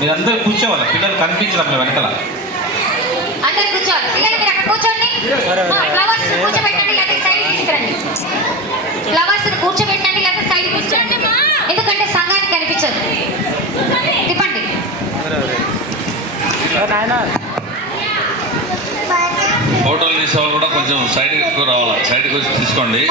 మీరందరూ కూర్చోవాలి, పిల్లలు కనిపించడం వెనకాల. అందరు కూర్చోవాలి. పిల్లలు మీరు అక్కడ కూర్చోండి. ఫ్లవర్స్ కూర్చోబెట్టండి లేదా సైడ్ తీసుకురండి. ఫ్లవర్స్ కూర్చోబెట్టండి లేదా సైడ్ తీసుకురండి. ఎందుకంటే సంఘానికి కనిపించదు. తిప్పండి. ఫోటోలు తీసేవాళ్ళు కూడా కొంచెం సైడ్కి ఎక్కువ రావాలి. సైడ్కి వచ్చి తీసుకోండి.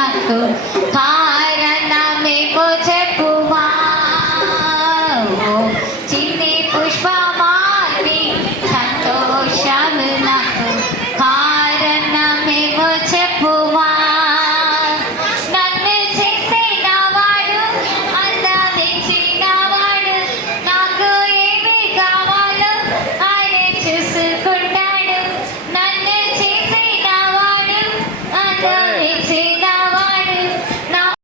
నాకు